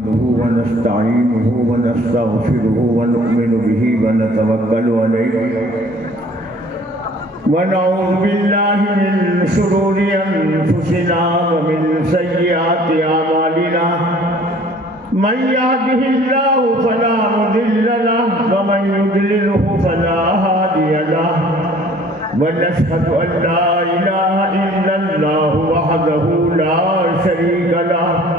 नहमदुहु व नस्तईनुहु व नस्तगफिरुहु व नु'मिनु बिही व नतवक्कलु अलैहि व नऊज़ु बिल्लाहि मिन शुरूरि अनफुसिना व मिन सय्यिआति अमालिना मन यहदिहिल्लाहु फला मुदिल्ल लहु व मन युद्लिलहु फला हादिय लहु व नशहदु अन ला इलाहा इल्लल्लाहु वहदहु ला शरीका लहु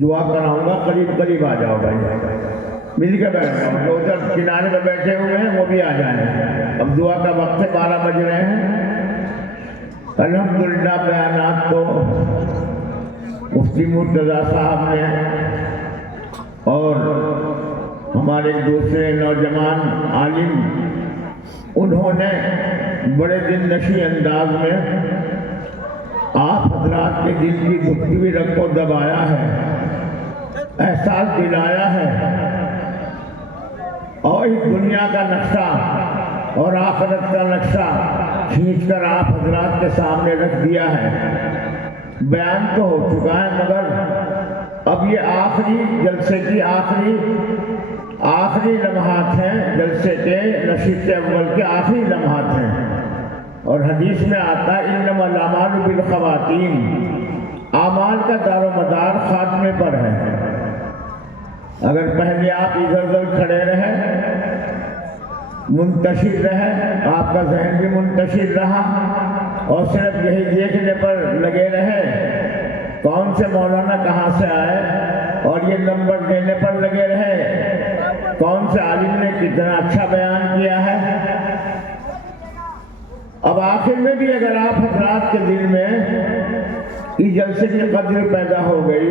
दुआ कराऊंगा, करीब करीब आ जाओ भाई, मिल के बैठ जाओ। जो उधर किनारे पे बैठे हुए हैं वो भी आ जाए। अब दुआ का वक्त है, 12 बज रहे हैं। अल्हम्दुलिल्लाह बयानात तो मुफ्ती मुर्तज़ा साहब ने और हमारे दूसरे नौजवान आलिम, उन्होंने बड़े दिन नशी अंदाज में आप हजरात के दिल की दुखी रग को दबाया है, एहसास दिलाया है और इस दुनिया का नक्शा और आखिरत का नक्शा खींचकर आप हजरात के सामने रख दिया है। बयान तो हो चुका है, मगर अब ये आखिरी जलसे की आखिरी लम्हात हैं, जलसे के नशीब अव्वल के आखिरी लम्हात हैं। और हदीस में आता है इन्नमल अमालु बिल ख़वातीम, आमाल का दारोमदार खात्मे पर है। अगर पहले आप इधर उधर खड़े रहे, मुंतशिर रहे, आपका जहन भी मुंतशिर रहा और सिर्फ यही देखने पर लगे रहे कौन से मौलाना कहाँ से आए और ये नंबर देने पर लगे रहे कौन से आलिम ने कितना अच्छा बयान किया है। अब आखिर में भी अगर आप हजरात के दिल में इस जलसे की कद्र पैदा हो गई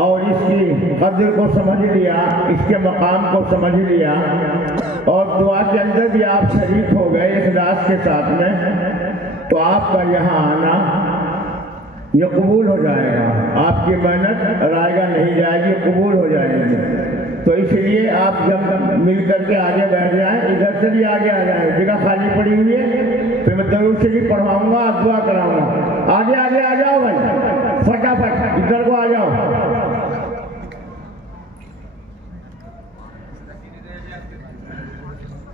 और इसकी कद्र को समझ लिया, इसके मकाम को समझ लिया और दुआ के अंदर भी आप शरीक हो गए इखलास के साथ में, तो आपका यहाँ आना ये कबूल हो जाएगा। आपकी मेहनत रायगा नहीं जाएगी, कबूल हो जाएगी। तो इसलिए आप जब मिल करके आगे बैठ जाएं, इधर से भी आगे आ जाए, जगह खाली पड़ी हुई है, फिर मैं दरूद से भी पढ़वाऊंगा, आप दुआ कराऊंगा। आगे आगे आ जाओ भाई, फटाफट इधर को आ जाओ।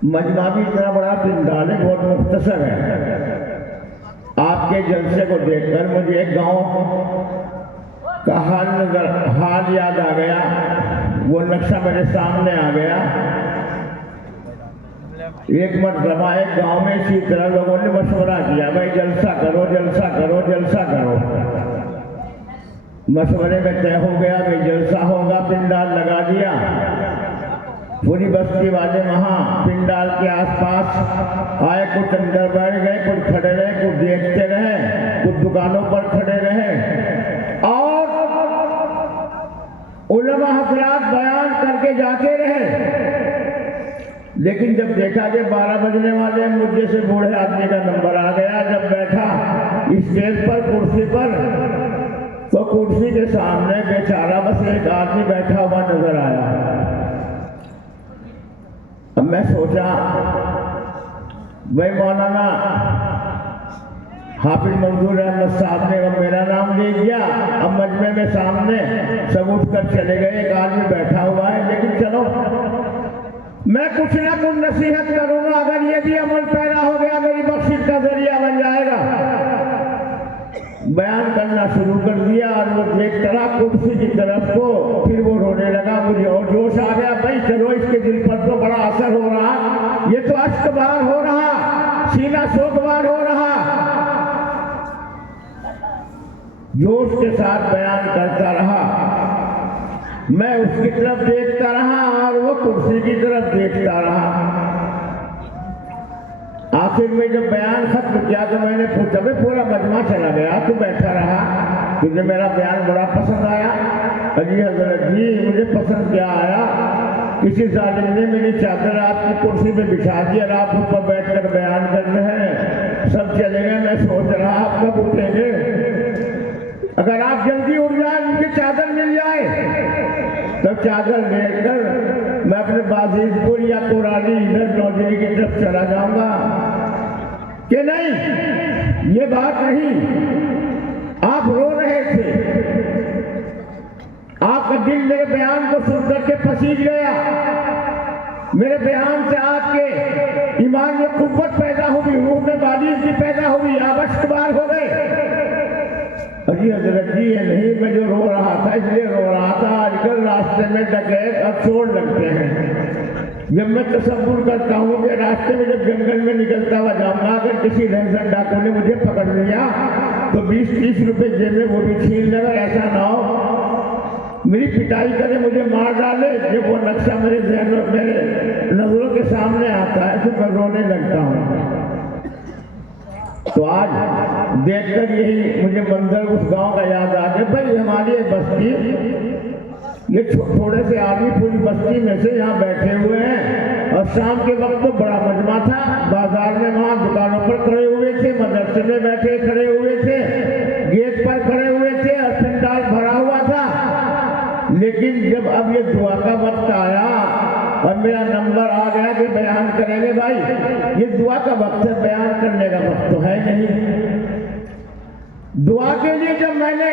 मजमा भी इतना बड़ा पिंडाल है, बहुत मुख्तसर है। आपके जलसे को देखकर मुझे एक गांव का हाल याद आ गया, वो नक्शा मेरे सामने आ गया। एक मरतबा एक गांव में इसी तरह लोगों ने मशवरा किया, भाई जलसा करो जलसा करो जलसा करो। मशवरे में तय हो गया भाई जलसा होगा, पिंडाल लगा दिया। पूरी बस्ती वाले वहाँ पिंडाल के आसपास आए, कुछ अंदर बैठ गए, कुछ खड़े रहे, कुछ देखते रहे, कुछ दुकानों पर खड़े रहे और उलमा हजरात बयान करके जाते रहे। लेकिन जब देखा कि 12 बजने वाले, मुझे से बूढ़े आदमी का नंबर आ गया। जब बैठा स्टेज पर कुर्सी पर, तो कुर्सी के सामने बेचारा बस एक आदमी बैठा हुआ नजर आया। अब मैं सोचा भाई मौलाना हाफिज मंजूर अहमद साहब ने मेरा नाम ले दिया। अब मजमे में सामने सब उठ कर चले गए, एक आदमी बैठा हुआ है। लेकिन चलो मैं कुछ ना कुछ नसीहत करूंगा, अगर ये भी अमल पैदा हो गया मेरी बख्शिश का जरिया बन जाएगा। बयान करना शुरू कर दिया और वो देखता रहा कुर्सी की तरफ को, फिर वो रोने लगा। मुझे और जोश आ गया, भाई चलो इसके दिल पर तो बड़ा असर हो रहा, ये तो अश्कबार हो रहा, सीना सोगवार हो रहा। जोश के साथ बयान करता रहा, मैं उसकी तरफ देखता रहा और वो कुर्सी की तरफ देखता रहा। आखिर में जब बयान खत्म किया तो मैंने पूछा, भाई पूरा मजमा चला गया, तू बैठा रहा, तुझे मेरा बयान बड़ा पसंद आया? अजी हजरत जी मुझे पसंद क्या आया, किसी जालिम ने मेरी चादर आपकी कुर्सी पे बिछा दी और आप ऊपर बैठकर बयान कर रहे हैं, सब चले गए, मैं सोच रहा आप कब उठेंगे। अगर आप जल्दी उठ जाए, उनकी चादर मिल जाए तो चादर लेकर मैं अपने बाजीदपुर या कोराली इधर नौजरी की तरफ चला जाऊंगा। कि नहीं, ये बात नहीं, आप रो रहे थे, आपका दिल मेरे बयान को सुन करके पसीज गया, मेरे बयान से आपके ईमान में कुव्वत पैदा हुई, रूह में बारिश पैदा हुई, आप अश्कबार हो गए। अजी हजरत जी ये नहीं, मैं जो रो रहा था इसलिए रो रहा था, आजकल रास्ते में डकैत और चोर लगते हैं। जब मैं तसव्वुर करता हूँ कि रास्ते में जब जंगल में निकलता हुआ जाऊंगा, अगर किसी रहसन डाकू ने मुझे पकड़ लिया तो 20-30 रुपए जेब में वो भी छीन लेगा, ऐसा ना हो मेरी पिटाई करे, मुझे मार डाले। जब वो नक्शा मेरे जहन में, मेरे नजरों के सामने आता है तो मैं रोने लगता हूँ। तो आज देखकर यही मुझे मंजर उस गांव का याद आ गया। भाई हमारी बस्ती, ये थोड़े से आदमी पूरी बस्ती में से यहाँ बैठे हुए हैं और शाम के वक्त तो बड़ा मजमा था, बाजार में वहाँ दुकानों पर खड़े हुए थे, मदरसे में बैठे खड़े हुए थे, गेट पर खड़े हुए थे और पंडाल भरा हुआ था। लेकिन जब अब ये दुआ का वक्त आया और मेरा नंबर आ गया कि बयान करेंगे, भाई ये दुआ का वक्त है, बयान करने का वक्त तो है नहीं। दुआ के लिए जब मैंने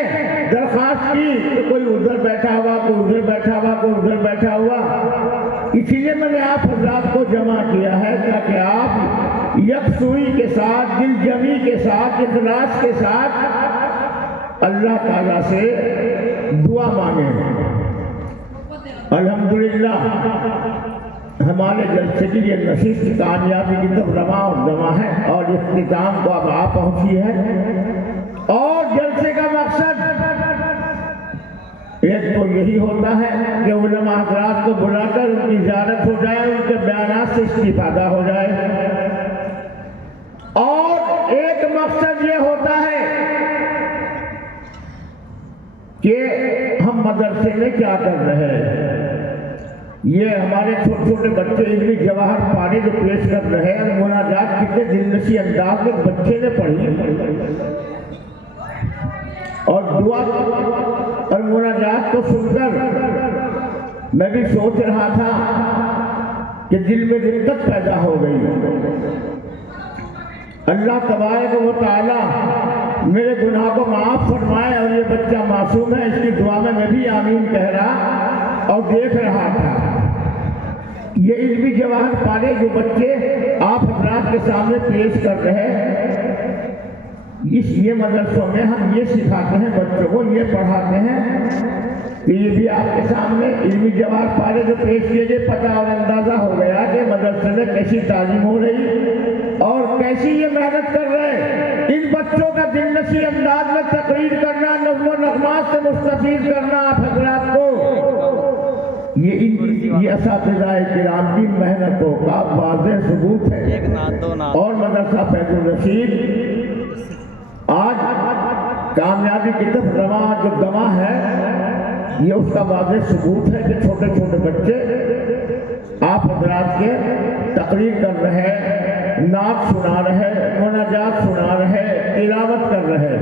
दरखास्त की तो कोई उधर बैठा हुआ, कोई उधर बैठा हुआ, कोई उधर बैठा हुआ, इसीलिए मैंने आप हजरात को जमा किया है ताकि आप यकसुई के साथ, दिलजमी के साथ, इखलास के साथ अल्लाह ताला से दुआ मांगे। अल्हम्दुलिल्लाह हमारे जलसे की ये नशीस की कामयाबी की तरफ रमा और जमा है और इख्तिताम को अब आ पहुंची है। और जलसे का मकसद एक तो यही होता है कि उलमा हज़रात को बुलाकर उनकी ज़ियारत हो जाए, उनके बयानात से इस्तिफादा हो जाए। और एक मकसद ये होता है कि हम मदरसे में क्या कर रहे हैं। ये हमारे छोटे छोटे बच्चे इल्मी जवाहर पानी जो पेश कर रहे हैं, मुनाजात कितने दिलनशी अंदाज में बच्चे ने पढ़ी और दुआ और मुनाजात को सुनकर मैं भी सोच रहा था कि दिल में दिक्कत पैदा हो गई। अल्लाह तबारक व तआला मेरे गुनाह को माफ फरमाए और ये बच्चा मासूम है, इसकी दुआ में मैं भी आमीन कह रहा और देख रहा था। ये इल्मी जवाहर पाने जो बच्चे आप हजरात के सामने पेश कर रहे हैं, ये मदरसों में हम ये सिखाते हैं बच्चों को, ये पढ़ाते हैं कि ये भी आपके सामने इल्मी जवाहर पाने जो पेश किए गए, पता और अंदाजा हो गया कि मदरसे में कैसी तालीम हो रही और कैसी ये मेहनत कर रहे हैं। इन बच्चों का दिलनशी अंदाज में तकरीर करना, नज़्म नग़मात से मुस्तफ़ीद करना आप हजरात को, ये असातिज़ाए किराम की मेहनतों का वाज़ेह सबूत है। और मदरसा फैज़ुर रशीद आज कामयाबी की तरफ रवा जो दमा है, ये उसका वाज़ेह सबूत है कि छोटे छोटे बच्चे आप हजरात के तकरीर कर रहे हैं, नात सुना रहे, मुनाजात सुना रहे, तिलावत कर रहे।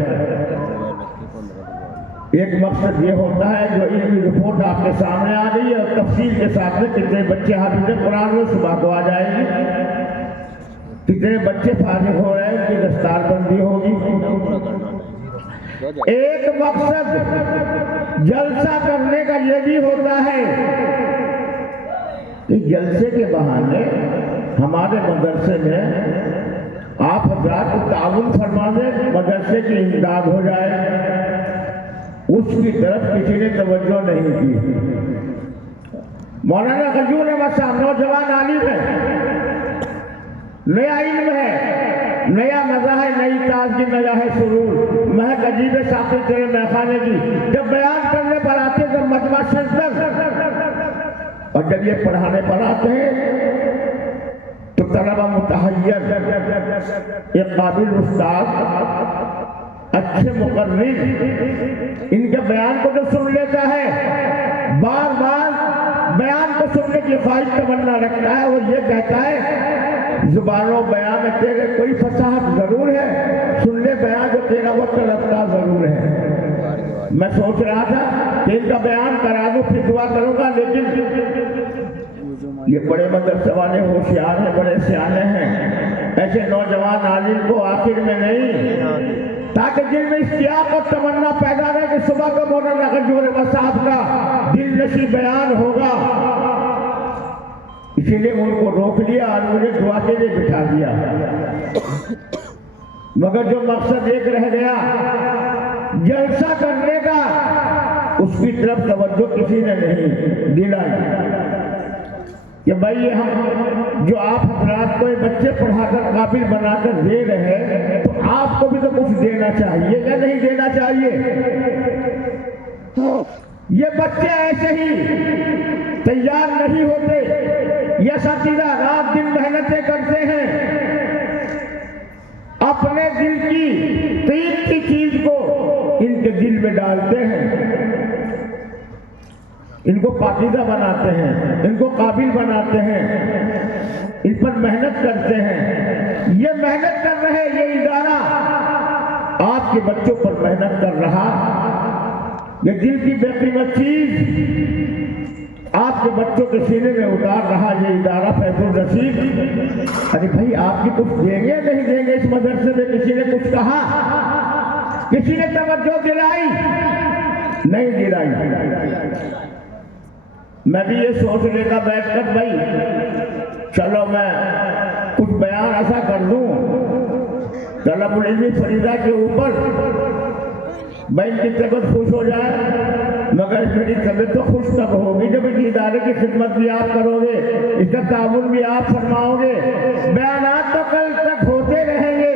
एक मकसद ये होता है जो इल्मी रिपोर्ट आपके सामने आ गई है और तफसील के साथ में कितने बच्चे हाफिज़ कुरान में सुबह को आ जाएगी, कितने बच्चे फारिग हो रहे हैं, उनकी दस्तारबंदी होगी। एक मकसद जलसा करने का ये भी होता है कि जलसे के बहाने हमारे मदरसे में आप हजरात को ताउन फरमा दें, मदरसे की इमदाद हो जाए। उसकी तरफ किसी ने तवज्जो नहीं की। मौलाना गजूर अहमद साहब नौजवान आलिम है, नया इल्म है, नया मजा है, नई ताज़गी, नया है सुरूर, महक अजीब है साथी तेरे महखाने की। जब बयान करने पर आते जब मजमा सजदर, और जब ये पढ़ाने पर आते हैं तो तलबा मुतहय्यर, एक काबिल उस्ताद अच्छे मुकर्रिर इनके बयान को जो सुन लेता है, बार बार बयान को सुनने की ख्वाहिश तमन्ना रखता है, वो ये कहता है जुबानों बयान में तेरे कोई फसाहत जरूर है, सुन ले बयान जो तेरा वो तड़पता जरूर है। मैं सोच रहा था कि इनका बयान करा दूं फिर दुआ करूंगा, लेकिन ये बड़े मदरसे वाले होशियार हैं, बड़े सियाने हैं, ऐसे नौजवान आलिम को आखिर में नहीं, ताकि दिल में इश्तियाक और तमन्ना पैदा रहे कि सुबह को मौलाना गंजूर साहब का दिल नशी बयान होगा। इसीलिए उनको रोक लिया और मुझे दुआ के लिए बिठा दिया, मगर जो मकसद एक रह गया जलसा करने का, उसकी तरफ तवज्जो किसी ने नहीं दिलाई कि भाई ये हम जो आप हजरात को बच्चे पढ़ाकर काबिल बनाकर दे रहे हैं, तो आपको भी तो कुछ देना चाहिए या नहीं देना चाहिए? ये बच्चे ऐसे ही तैयार नहीं होते, ये साथीदार रात दिन मेहनतें करते हैं, अपने दिल की कीमती चीज को इनके दिल में डालते हैं, इनको पाकीज़ा बनाते हैं, इनको काबिल बनाते हैं, इन पर मेहनत करते हैं। ये मेहनत कर रहे, ये इदारा आपके बच्चों पर मेहनत कर रहा, ये दिल की बेकीमत चीज आपके बच्चों के सीने में उतार रहा ये इदारा फैजुल रशीद। अरे भाई आपकी कुछ देंगे नहीं देंगे? इस मदरसे में किसी ने कुछ कहा? किसी ने तवज्जो दिलाई? नहीं दिलाई। मैं भी ये सोच लेता बैठकर भाई चलो मैं कुछ बयान ऐसा कर दूं तलबुल इल्मी फरीदा के ऊपर, भाई इनकी तबीयत खुश हो जाए, मगर मेरी तबीयत तो खुश तब होगी जब इस इदारे की खिदमत भी आप करोगे, इसका ताउन भी आप फरमाओगे। बयानात तो कल तक होते रहेंगे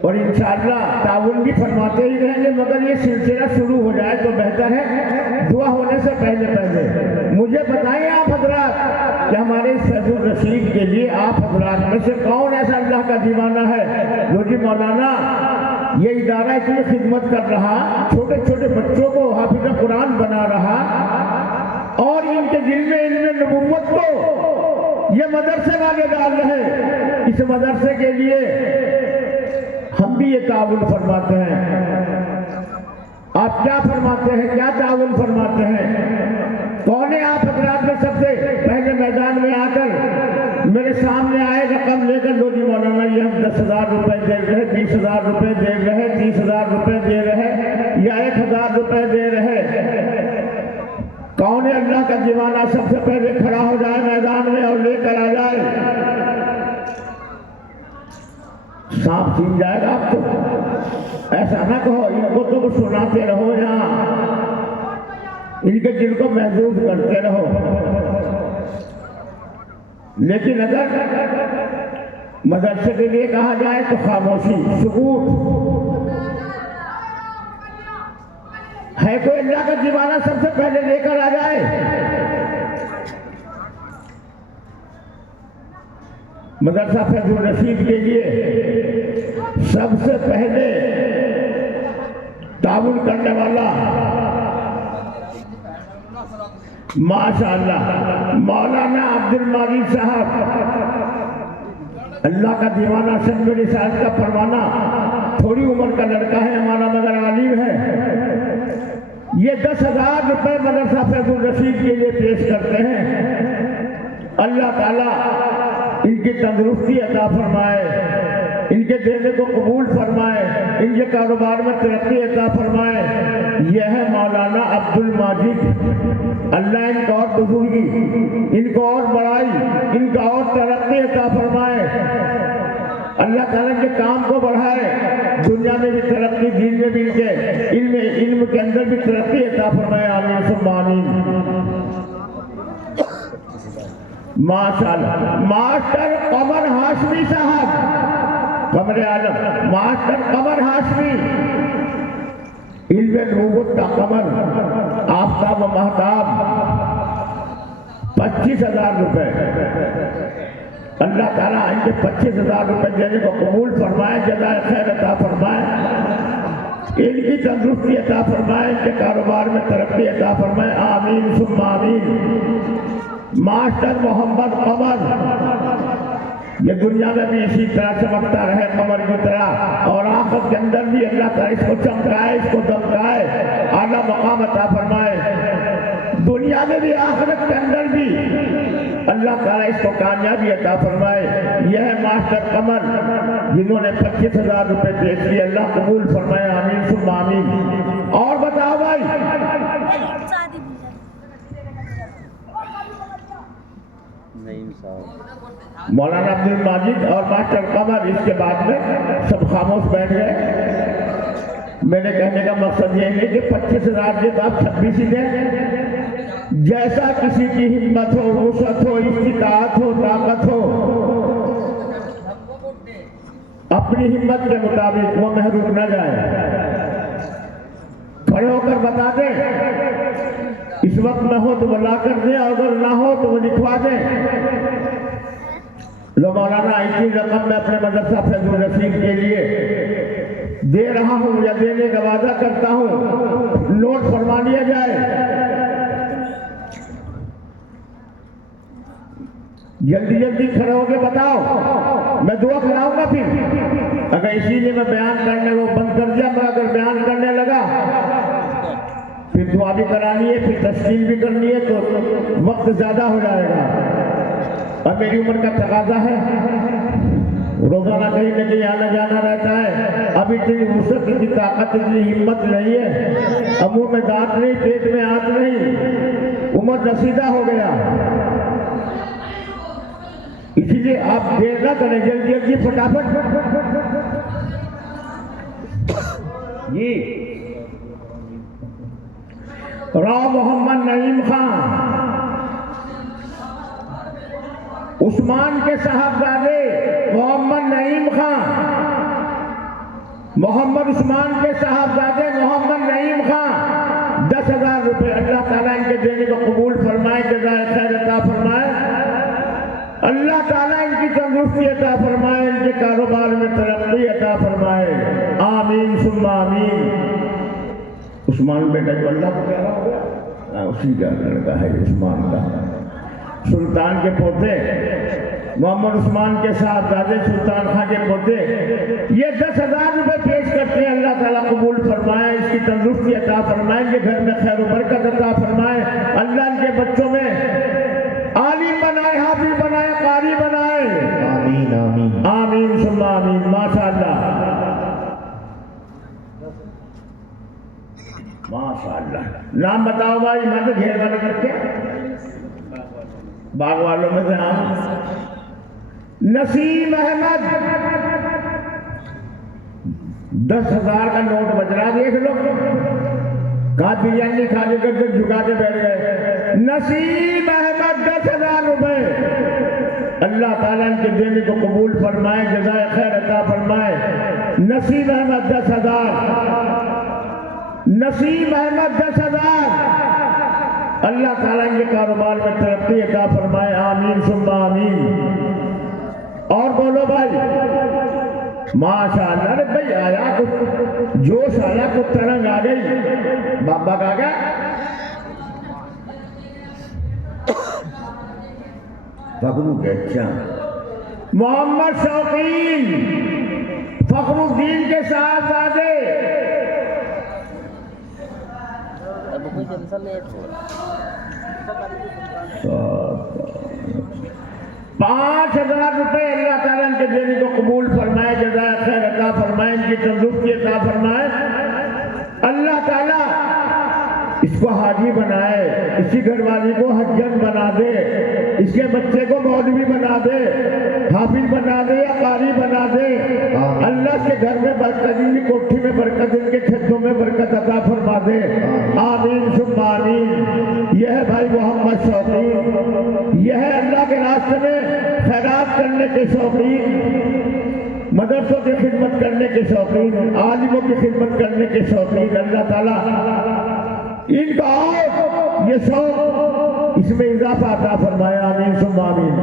और इंशाअल्लाह ताउन भी फरमाते ही रहेंगे, मगर ये सिलसिला शुरू हो जाए तो बेहतर है। दुआ होने से पहले पहले मुझे बताइए आप हजरात कि हमारे फैजुल रशीद के लिए आप हजरात में से कौन ऐसा अल्लाह का दीवाना है जो कि मौलाना ये इदारा इतनी खिदमत कर रहा, छोटे छोटे बच्चों को हाफिज़ कुरान बना रहा और इनके दिल में इल्म नबुव्वत को ये मदरसे वाले डाल रहे। इस मदरसे के लिए हम भी ये ताउन फरमाते हैं। आप क्या फरमाते हैं, क्या ताउन फरमाते हैं? कौन है आप हजरात में सबसे पहले मैदान में आकर मेरे सामने आए रकम लेकर लोजी मौलाना ये हम 10,000 रुपए दे रहे, 20,000 रुपए दे रहे, 30,000 रुपए दे रहे या 1,000 रुपए दे रहे? कौन है अल्लाह का दीवाना सबसे पहले खड़ा हो जाए मैदान में और लेकर आ जाए? सांप छीन जाएगा आपको। ऐसा ना कहो, इनको तो सुनाते रहो, यहाँ इनके दिल को महसूस करते रहो। लेकिन अगर मदरसे के लिए कहा जाए तो खामोशी, सुकूत है। कोई अल्लाह का दीवाना सबसे पहले लेकर आ जाए। मदरसा फैजुल रशीद के लिए सबसे पहले ताउन करने वाला माशाअल्लाह मौलाना अब्दुल मालिक साहब, अल्लाह का दीवाना, शम्स रिसालत का परवाना, थोड़ी उम्र का लड़का है हमारा मगर आलिम है। ये 10,000 रुपए मदरसा फैजुल रशीद के लिए पेश करते हैं। अल्लाह ताला इनकी तंदुरुस्ती अता फरमाए, इनके देने को कबूल फरमाए, इनके कारोबार में तरक्की अता फरमाए। यह है मौलाना अब्दुल माजिद। अल्लाह इनका और बुजुर्गी, इनको और बड़ाई, इनका और तरक्की अता फरमाए। अल्लाह ताला के काम को बढ़ाए, दुनिया में भी तरक्की, दीन में भी, इनके इल्म के अंदर भी तरक्की अता फरमाए। आमीन सुम्मा आमीन। माशाअल्लाह। मास्टर कमर हाशमी साहब, कमरे आलम, मास्टर कमर हाशमी, इल्म नबूवत का कमर, आफ्ताब व महताब, 25,000 रुपए। अल्लाह ताला इनके 25,000 रुपए देने को कबूल फरमाए, जज़ाए खैर अता फरमाए, इनकी तंदुरुस्ती अता फरमाए, इनके कारोबार में तरक्की अता फरमाए। आमीन सुम्मा आमीन। मास्टर मोहम्मद कमर ये दुनिया में भी इसी तरह चमकता रहे कमर की तरह, और आखिरत के अंदर भी अल्लाह ताला इसको चमकाए, इसको दमकाए, आला मकाम अता फरमाए। दुनिया में भी आखिरत के अंदर भी अल्लाह ताला इसको कामयाबी अता फरमाए। यह है मास्टर कमर जिन्होंने 25,000 रुपए पेश किए, अल्लाह कबूल फरमाए। आमीन सुम्मा आमीन। और बताओ भाई, मौलाना अब्दुल माजिद और मास्टर कमर, इसके बाद में सब खामोश बैठ गए। मेरे कहने का मकसद ये नहीं कि 25,000 के तो आप 26 ही दें। जैसा किसी की हिम्मत हो, वुसअत हो, इस्तिताअत हो, ताकत हो, अपनी हिम्मत के मुताबिक वो महरूम न जाए। खड़े होकर बता दें, इस वक्त में हो तो वो ला कर दें, अगर ना हो तो वो लिखवा दें। लो मौलाना इतनी रकम मैं अपने मदरसा फैजुल रशीद के लिए दे रहा हूं या देने का वादा करता हूं, नोट फरमा लिया जाए। जल्दी जल्दी खड़े होके बताओ, मैं दुआ कराऊंगा। फिर अगर इसीलिए मैं बयान करने को बंद कर दिया, मैं अगर बयान करने लगा फिर दुआ भी करानी है, फिर तस्कील भी करनी है, तो वक्त ज्यादा हो जाएगा। और मेरी उम्र का तकाजा है, रोजाना कहीं न कहीं आना जाना रहता है। अभी इतनी वुसअत, इतनी ताकत, इतनी हिम्मत नहीं है। अब मुंह में दांत नहीं, पेट में आंत नहीं, उम्र रसीदा हो गया। इसीलिए आप देर न करें, जल्दी जल्दी फटाफट जी। राव मोहम्मद नईम खान, उस्मान के साहबजादे मोहम्मद नईम खान, मोहम्मद उस्मान के साहबजादे मोहम्मद नईम खान, 10,000 रुपए अल्लाह ताला इनके देने को कबूल फरमाए, जज़ाए खैर अता फरमाए। अल्लाह ताला इनकी तंदुरुस्ती अता फरमाए, इनके कारोबार में तरक्की अता फरमाए। आमीन सुम्मा आमीन। उस्मान बेटा जो अल्लाह को प्यारा हो गया, उसी का लड़का है उस्मान का। सुल्तान के पोते मोहम्मद उस्मान के साहबजादे सुल्तान खां के पोते ये 10,000 रुपए पेश करते हैं। अल्लाह ताला कबूल फरमाए, इसकी तंदुरुस्ती अता फरमाए, इनके घर में खैर बरकत अता फरमाए। अल्लाह इनके बच्चों में आलिम बनाए, हाफिज बनाए, कारी बनाए। आमीन आमीन आमीन सुम्मा आमीन। माशाअल्लाह माशाअल्लाह। नाम बताओ भाई, मैं तो घेर वाले करके बाग वालों में से नाम नसीम अहमद, 10,000 का नोट बच रहा, देख लो। कहा बिरयानी खा लेकर जब झुका के बैठ गए। नसीम अहमद 10,000 रुपए अल्लाह ताला इनके देने को कबूल फरमाए, जज़ाए खैर अता फरमाए। नसीम अहमद 10,000, नसीम अहमद 10,000। अल्लाह ताला इनके कारोबार में तरक्की अता फरमाए। आमीन सुम्मा आमीन। और बोलो भाई माशाअल्लाह। अरे भाई आया कुछ जोश, आया कुछ तरंग आ गई। बाबा का गया फखरू के अच्छा मोहम्मद शौकीन फखरुद्दीन के साहबजादे, कोई टेंशन नहीं है। 5,000 रुपए अल्लाह ताला इनके देने को कबूल फरमाए, जज़ाए खैर अता फरमाए, इनकी तंदुरुस्ती अता फरमाए। अल्लाह ताला इसको हाजी बनाए, इसी घरवाली को हज्जत बना दे, इसके बच्चे को मौलवी बना दे, हाफिज बना दे या कारी बना दे। अल्लाह के घर में बरकत, इनकी कोठी में बरकत, इनके खेतों में बरकत अता फरमा दे। आमीन सुम्मा आमीन। यह है भाई मोहम्मद शौकीन, यह है अल्लाह के रास्ते में खैरात करने के शौकीन, मदरसों की खिदमत करने के शौकीन, आलिमों की खिदमत करने के शौकीन। अल्लाह ताला इनका और ये शौक, इसमें इजाफा अता फरमाया। आमीन सुम्मा आमीन।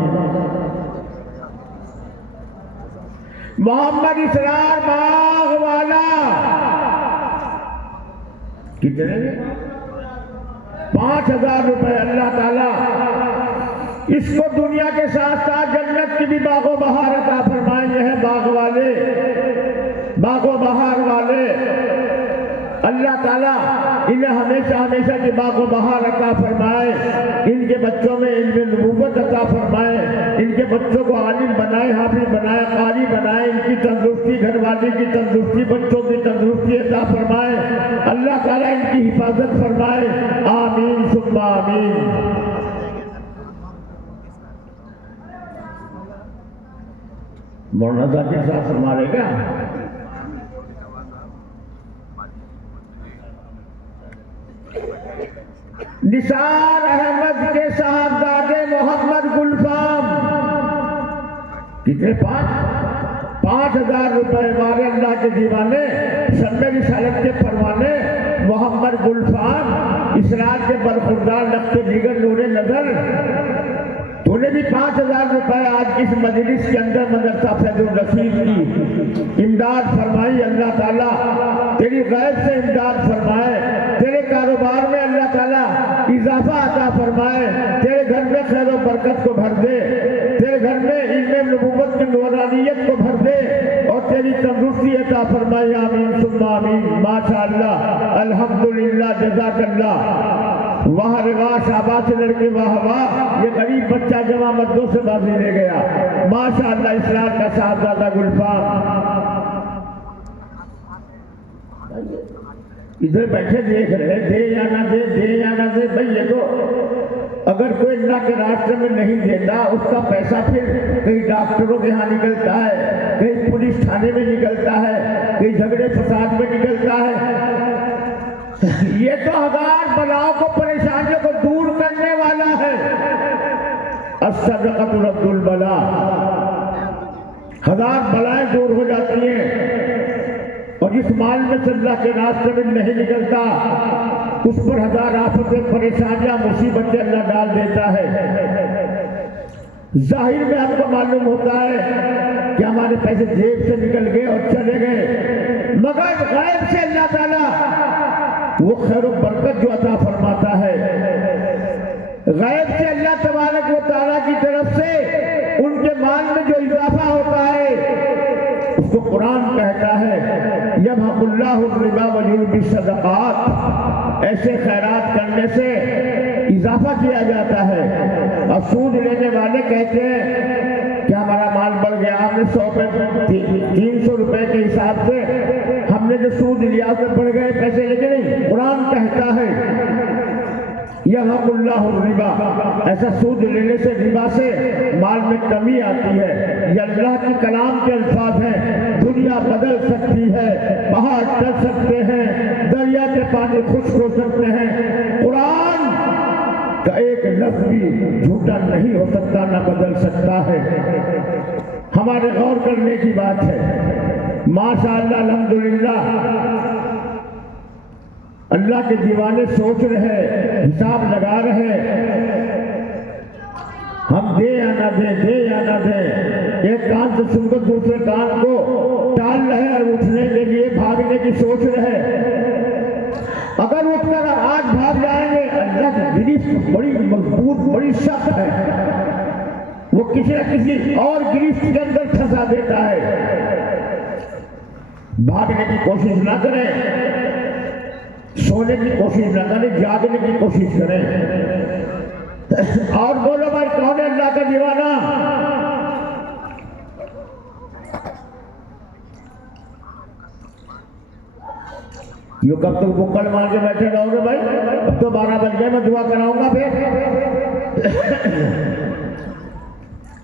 मोहम्मद इसरार बाग वाला कितने 5,000 रुपए अल्लाह ताला इसको दुनिया के साथ साथ जन्नत की भी बागो बहार अता फरमाए। हैं बाग वाले, बागो बहार वाले, अल्लाह ताला इन्हें हमेशा हमेशा की बागो बहार अता फरमाए। इनके बच्चों में इल्म नबूवत अता फरमाए, इनके बच्चों को आलिम बनाए, हाफिज बनाए, कारी बनाए, इनकी तंदुरुस्ती, घरवाली की तंदुरुस्ती, बच्चों की तंदुरुस्ती अता फरमाए। अल्लाह ताला इनकी हिफाजत फरमाए। आमीन सुम्मा आमीन। मौलाना के साथ फरमाएगा निसार अहमद के साहबजादे मोहम्मद गुलफाम कितने 5,000 रुपए हमारे अल्लाह के दीवाने शम्मे रिसालत के परवाने मोहम्मद गुलफाम इसरार के बरखुरदार नक्शे जिगर नूरे नजर तूने भी 5,000 रुपए आज इस मजलिस के अंदर मदरसा फैजुल रशीद की इमदाद फरमाई। अल्लाह ताला तेरी गैब से इमदाद फरमाए, तेरे कारोबार में अल्लाह ताला इजाफा अता फरमाए, तेरे घर में खैर और बरकत को भर दे, तेरे घर में इल्म नबूवत की नूरानियत को भर दे और तेरी तंदुरुस्ती अता फरमाए। आमीन सुम्मा आमीन। माशाअल्लाह, अल्हम्दुलिल्लाह, जज़ाकल्लाह। वाह रे वाह, शाबाश लड़के, वाह वाह। ये गरीब बच्चा जमा मर्दों से बाजी ले गया। माशाअल्लाह, इस्लाम का साहबजादा गुलफाम इधर बैठे देख रहे, दे या ना दे, दे या ना दे। भाई ये तो अगर कोई अल्लाह के रास्ते में नहीं देता उसका पैसा फिर कहीं डॉक्टरों के यहाँ निकलता है, कहीं पुलिस थाने में निकलता है, कहीं झगड़े फसाद में निकलता है। ये तो हजार बलाओं को, परेशानियों को दूर करने वाला है। अस्सदक़तु रद्दुल बला, हजार बलाएं दूर हो जाती हैं। और जिस माल में से अल्लाह के रास्ते में नहीं निकलता उस पर हजार आफतें, परेशानियां, मुसीबतें अल्लाह डाल देता है। जाहिर में हमको मालूम होता है कि हमारे पैसे जेब से निकल गए और चले गए, मगर गैब से अल्लाह ताला वो खैर और बरकत जो अता फरमाता है, गैब से अल्लाह तबारक व तआला की तरफ से उनके माल में जो इजाफा होता है उसको कुरान कहता है यमहकुल्लाहु रिबा व युर्बि सदक़ात। ऐसे खैरात करने से इजाफा किया जाता है। और सूद लेने वाले कहते हैं कि हमारा माल बढ़ गया, हमने 100 पे 300 रुपए के हिसाब से हमने जो सूद लिया उसमें बढ़ गए पैसे, लेकिन नहीं, कुरान कहता है यमहकुल्लाहु रिबा, ऐसा सूद लेने से, रिबा से माल में कमी आती है। ये अल्लाह की कलाम के अल्फाज हैं। दुनिया बदल सकती है, पहाड़ चल सकते हैं, दरिया के पानी खुश्क हो सकते हैं, कुरान का एक लफ्ज भी झूठा नहीं हो सकता, ना बदल सकता है। हमारे गौर करने की बात है। माशाअल्लाह, अल्हम्दुलिल्लाह, अल्लाह के दीवाने सोच रहे, हिसाब लगा रहे, हम दे या ना दे, दे या ना दे। एक कान से सुनकर दूसरे कान को टाल रहे और उठने के लिए भागने की सोच रहे। अगर उठकर आज भाग जाएंगे, अल्लाह की गिरफ्त बड़ी मजबूत, बड़ी सख्त है, वो किसी न किसी और गिरफ्त के अंदर फंसा देता है। भागने की कोशिश ना करें, सोने की कोशिश न करें, जागने की कोशिश करें। और बोलो भाई, कौन है अल्लाह का दीवाना? यो कब तक बुक्कड़ मार के बैठे रहोगे भाई? अब तो 12 बज गए, मैं दुआ कराऊंगा फिर।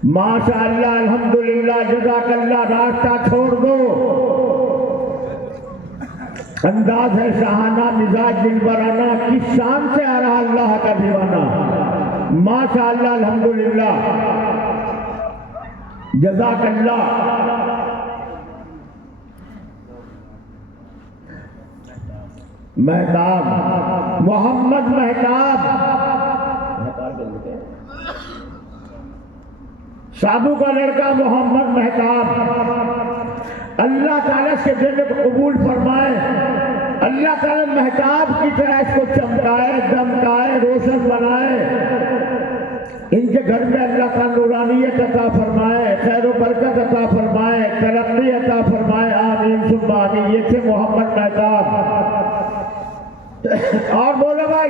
माशाअल्लाह, अल्हम्दुलिल्लाह, जज़ाकल्लाह। रास्ता छोड़ दो, अंदाज है शाहाना, मिजाज दिलबराना, किस शान से आ रहा अल्लाह का दीवाना। माशाअल्लाह, अल्हम्दुलिल्लाह, जज़ाकल्लाह। महताब, मोहम्मद महताब, साधु का लड़का मोहम्मद महताब अल्लाह ताला इसके देने को कबूल फरमाए। अल्लाह ताला महताब की तरह इसको चमकाए, दमकाए, रोशन बनाए। इनके घर में अल्लाह का नूरानियत अता फरमाए, खैर बरकत अता फरमाए, तरक्की अता फरमाए। आमीन सुम्मा आमीन। ये थे मोहम्मद महताब। और बोलो भाई,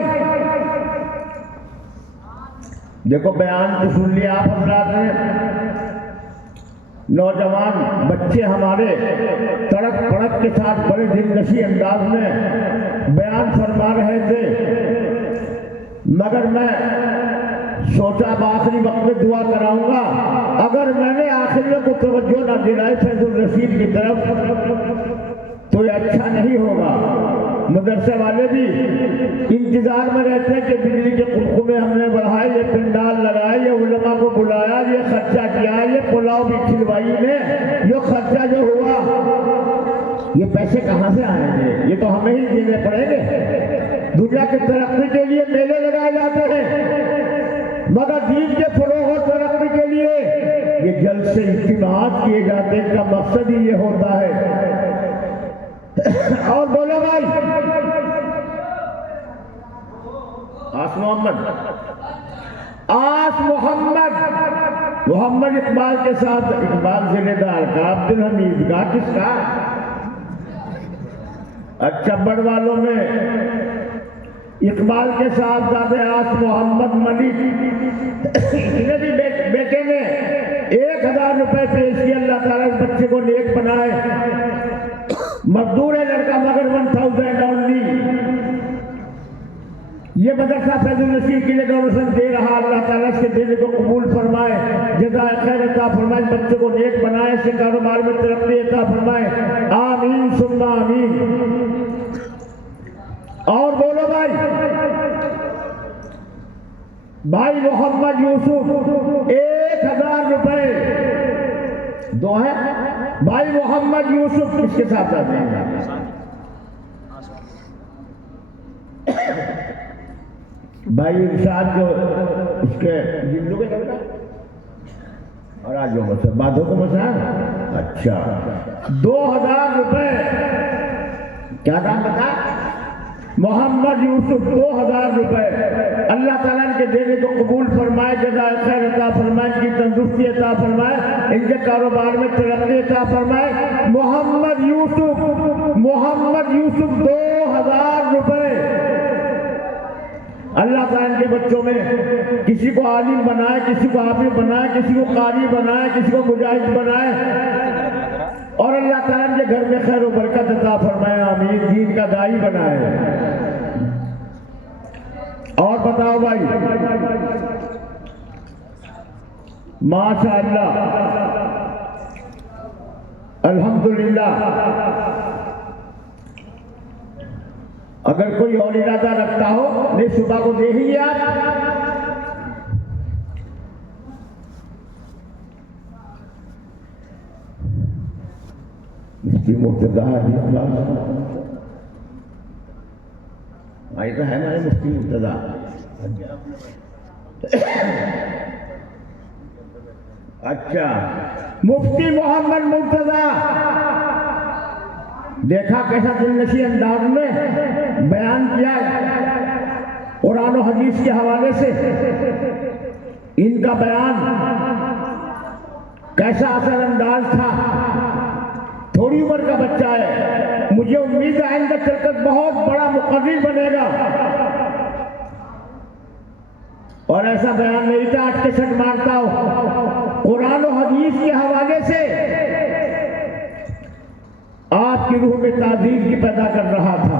देखो बयान तो सुन लिया आप हजरात ने। नौजवान बच्चे हमारे तड़क भड़क के साथ बड़े दिलनशी अंदाज में बयान फरमा रहे थे, मगर मैं सोचा अब आखिरी वक्त में दुआ कराऊंगा। अगर मैंने आखिर में को तवज्जो ना दिलाई फैजुल रशीद की तरफ तो ये अच्छा नहीं होगा। मदरसे वाले भी इंतजार में रहते हैं कि बिजली के कुमकुमे हमने बढ़ाए, ये पिंडाल लगाए, ये उलमा को बुलाया, ये खर्चा किया, ये पुलाव भी खिलवाई ने, ये खर्चा जो हुआ ये पैसे कहाँ से आएंगे? ये तो हमें ही देने पड़ेंगे। दुनिया की तरक्की के लिए मेले लगाए जाते हैं, मगर दीन के फरोग और तरक्की के लिए ये जलसे इज्तिमात किए जाते हैं। इनका मकसद ही ये होता है। और बोलो भाई, आस मोहम्मद इकबाल के साथ इकबाल जिलेदार का, अब्दुल हमीद का, किसका? अच्छा, बड़ वालों में इकबाल के साथ दादे आस मोहम्मद मलिक इन्हें भी बेटे ने 1000 रुपए पेश किए। अल्लाह ताला इस बच्चे को नेक बनाए। मजदूर है लड़का, मगर 1000 ओनली। ये मदरसा फैजुल नसीब के लिए डोनेशन दे रहा। अल्लाह ताला इसके देने को कबूल फरमाए, जज़ाए खैर अता फरमाए, बच्चे को नेक बनाए, इसके कारोबार में तरक्की अता फरमाए। आमीन सुम्मा आमीन। और बोलो भाई मोहम्मद यूसुफ 1000 रुपए दो है। भाई मोहम्मद यूसुफ किसके साथ आते हैं? भाई इरशाद जो उसके जिंदू के लड़का और आज जो मसा बाधों को मसा। अच्छा, 2000 रुपए। क्या नाम बता? मोहम्मद यूसुफ 2000 रुपए। अल्लाह ताला इनके देने को कबूल फरमाए, जज़ाए खैर अता फरमाए, इनकी तंदुरुस्ती अता फरमाए, इनके कारोबार में तरक्की अता फरमाए। मोहम्मद यूसुफ 2000 रुपए। अल्लाह ताला इनके बच्चों में किसी को आलिम बनाए, किसी को हाफिज बनाए, किसी को कारी बनाए, किसी को मुजाहिद बनाए, और अल्लाह ताला इनके घर में खैर और बरकत अता फरमाए। आमीन। दीन का दाई बनाए। और बताओ भाई, माशाअल्लाह अल्हम्दुलिल्लाह। अगर कोई और इरादा रखता हो, नहीं सुबह को देखिए आप। मुफ्ती मुर्तजा भाई तो है हमारे मुफ्ती मुर्तजा। अच्छा, मुफ्ती मोहम्मद मुर्तजा, देखा कैसा दिलनशी अंदाज में बयान किया कुरान और हदीस के हवाले से। इनका बयान कैसा असर अंदाज था। थोड़ी उम्र का बच्चा है, मुझे उम्मीद है आइंदा चलकर बहुत बड़ा मुक़र्रिर बनेगा। और ऐसा बयान नहीं था 8 मारता हो। कुरान और हदीस के हवाले से आपकी रूह में ताज़ीम की पैदा कर रहा था।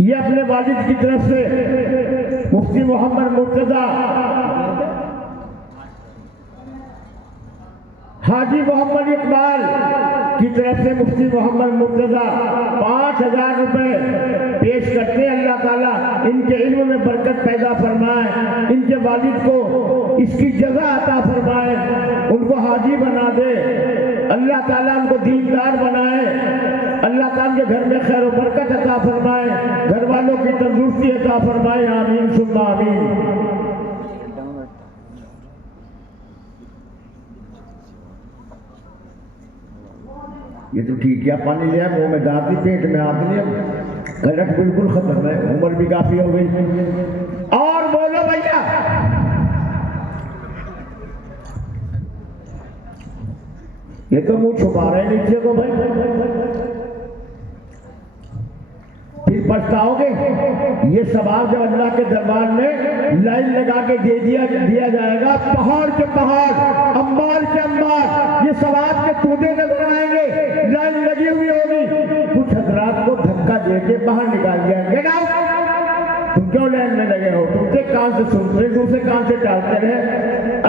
ये अपने वालिद की तरफ से मुफ्ती मोहम्मद मुर्तजा हाजी मोहम्मद इकबाल की तरफ से मुफ्ती मोहम्मद मुर्तजा 5000 रुपए पेश करते हैं। अल्लाह ताला इनके इल्म में बरकत पैदा फरमाए, इनके वालिद को इसकी जगह अता फरमाए, उनको हाजी बना दे। अल्लाह ताला उनको दीनदार बनाए। अल्लाह ताला के घर में खैर और बरकत अता फरमाए, घर वालों की तंदुरुस्ती अता फरमाए। आमीन सुम्मा आमीन। ये तो ठीक है, पानी लिया, मुंह में दांत दी, पेट में हाथ लिया, करंट बिल्कुल खत्म है, उम्र भी काफी हो गई। और बोलो भैया, ये तो मुंह छुपा रहे नीचे को भाई, फिर पछताओगे। ये सवाल जब अल्लाह के दरबार में लाइन लगा के दे दिया जाएगा, पहाड़ के पहाड़, अंबार के अंबार, ये सवाल के तूने नजर आएंगे, लाइन लगी हुई होगी, कुछ हजरात को धक्का दे के बाहर निकाल दिया जाएगा। तुम क्यों लाइन में लगे हो, तुमसे कान से सुनते रहे, दूसरे कान से टालते रहे,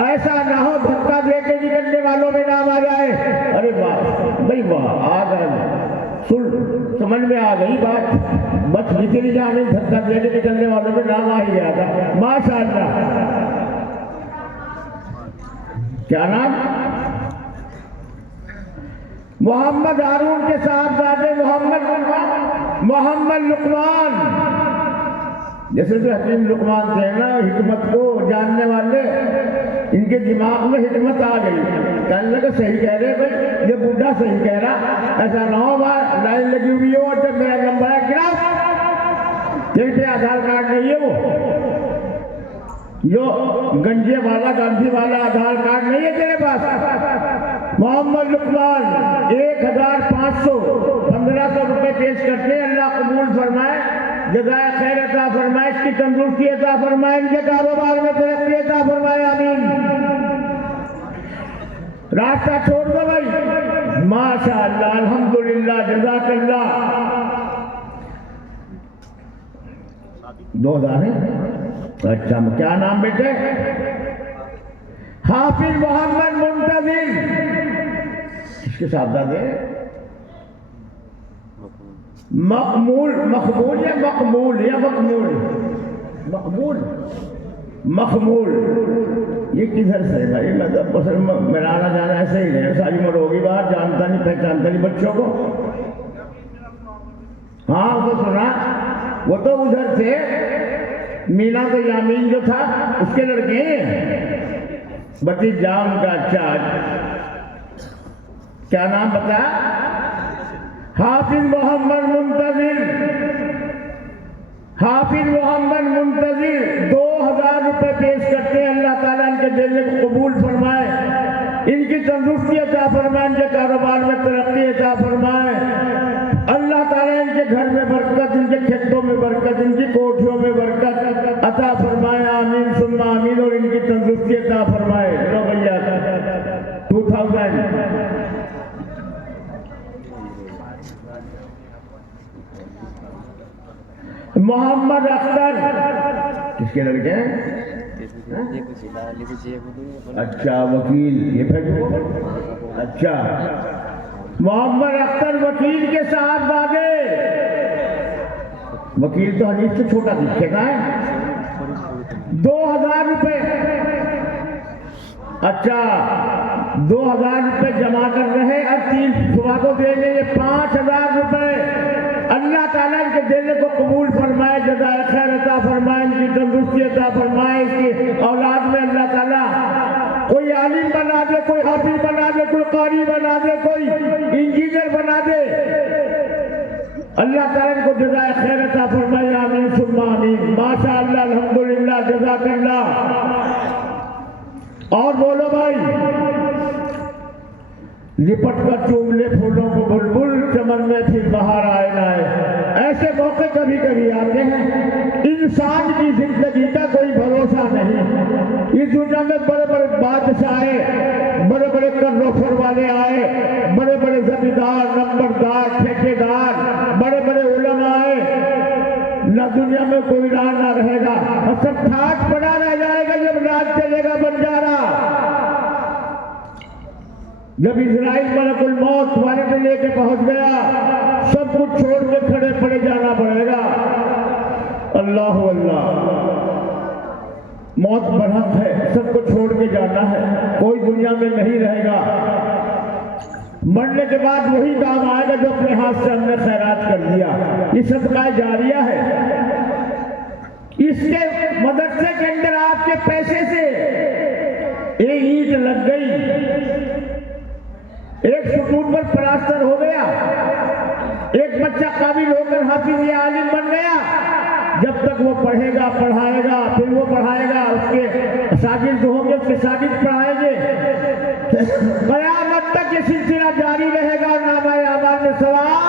ऐसा ना हो धक्का दे के निकलने वालों में नाम आ जाए। अरे वाह भाई वाह, आ गए, सुन समझ में आ गई बात, बच निकली जाने, धक्का दे के निकलने वालों में नाम आ ही गया था, माशाअल्लाह। क्या नाम? मोहम्मद हारून के साहबजादे मोहम्मद लुकमान। जैसे जो हकीम लुकमान थे ना, हिकमत को जानने वाले, इनके दिमाग में हिकमत आ गई, कहने लगे सही कह रहे भाई, ये बुढ़ा सही कह रहा, ऐसा ना हो लाइन लगी हुई हो और जब मेरा नंबर है गिरा, तेरे पे आधार कार्ड नहीं है, वो गंजे वाला गांधी वाला आधार कार्ड नहीं है तेरे पास। मोहम्मद लुकमान 1500 1500 रुपए पेश करते हैं, अल्लाह कबूल फरमाए, जज़ाए खैर अता फरमाए, इसकी तंदुरुस्ती अता फरमाए, इनके कारोबार में तरक्की अता फरमाए, आमीन। रास्ता छोड़ दो भाई, माशाअल्लाह, अल्हम्दुलिल्लाह, जज़ाकल्लाह। 2000 है? अच्छा, क्या नाम बेटे? हाफिज मोहम्मद मुंतजिर। किसके साहबजादे? मकबूल, मकबूल या मकबूल या मकबूल? मकबूल, मकबूल। ये किधर से है भाई? मतलब मेरा आना जाना ऐसे ही है, सारी उम्र होगी बाहर, जानता नहीं पहचानता नहीं बच्चों को। हाँ वो सुना, वो तो उधर से मीना तो यामीन जो था उसके लड़के भतीजा उनका। अच्छा, क्या नाम बता? हाफिज मोहम्मद मुंतजिर। हाफिज मोहम्मद मुंतजिर 2000 रुपए पेश करते हैं, अल्लाह ताला इनके दिल को कबूल फरमाए, इनकी तंदुरुस्ती अता फरमाए, इनके कारोबार में तरक्की अता फरमाए, अल्लाह ताला इनके घर में बरकत, इनके खेतों में बरकत, इनकी कोठियों में बरकत अता फरमाए, आमीन सुम्मा आमीन, और इनकी तंदुरुस्ती अता फरमाए। लो भैया 2000। मोहम्मद अख्तर किसके लड़के हैं? अच्छा, वकील, ये फिर अच्छा, मोहम्मद अख्तर वकील के साहबजादे। वकील तो हनीफ से छोटा दिखेगा है। 2000 रुपए। अच्छा, 2000 रुपए जमा कर रहे, अब 3 सुबह को देंगे ये 5000 रुपए। अल्लाह ताला इनके देने को कबूल फरमाए, जज़ाए खैर अता फरमाए, इनकी तंदुरुस्ती अता फरमाए, इसकी औलाद में अल्लाह ताला कोई आलिम बना दे, कोई हाफिज बना दे, कोई कारी बना दे, कोई इंजीनियर बना दे, अल्लाह ताला इनको जज़ाए खैर अता फरमाए, आमीन सुम्मा आमीन। माशाअल्लाह, अल्हम्दुलिल्लाह, जज़ाकल्लाह। और बोलो भाई, लिपट कर चूम ले फूलों को बुलबुल, चमन में फिर बाहर आए ना आए। ऐसे मौके कभी कभी आते हैं। इंसान की जिंदगी का कोई भरोसा नहीं। इस दुनिया में बड़े बड़े बादशाह आए, बड़े बड़े कर्रोफर वाले आए, बड़े बड़े जमींदार, नंबरदार, ठेकेदार, बड़े बड़े उलमा आए, न दुनिया में कोई राज ना रहेगा, और सब ठाट पड़ा रह जाएगा जब राज चलेगा बंजारा। जब इजराइल मलकुल मौत वाले से लेके पहुंच गया, सब कुछ छोड़ के खड़े पड़े जाना पड़ेगा। अल्लाह अल्लाह, मौत बरहक है, सबको छोड़ के जाना है, कोई दुनिया में नहीं रहेगा। मरने के बाद वही काम आएगा जो अपने हाथ से हमने खैरात कर दिया। ये सदका जारिया है। इसके मदरसे के अंदर आपके पैसे से एक ईंट लग गई, एक सुतून पर प्लास्टर हो गया, एक बच्चा काबिल होकर हाफिज या आलिम बन गया, जब तक वो पढ़ेगा पढ़ाएगा, फिर वो पढ़ाएगा, उसके शागिर्द होंगे, उसके शागिर्द पढ़ाएंगे, क़यामत तक ये सिलसिला जारी रहेगा और नामा आमाल में सवाब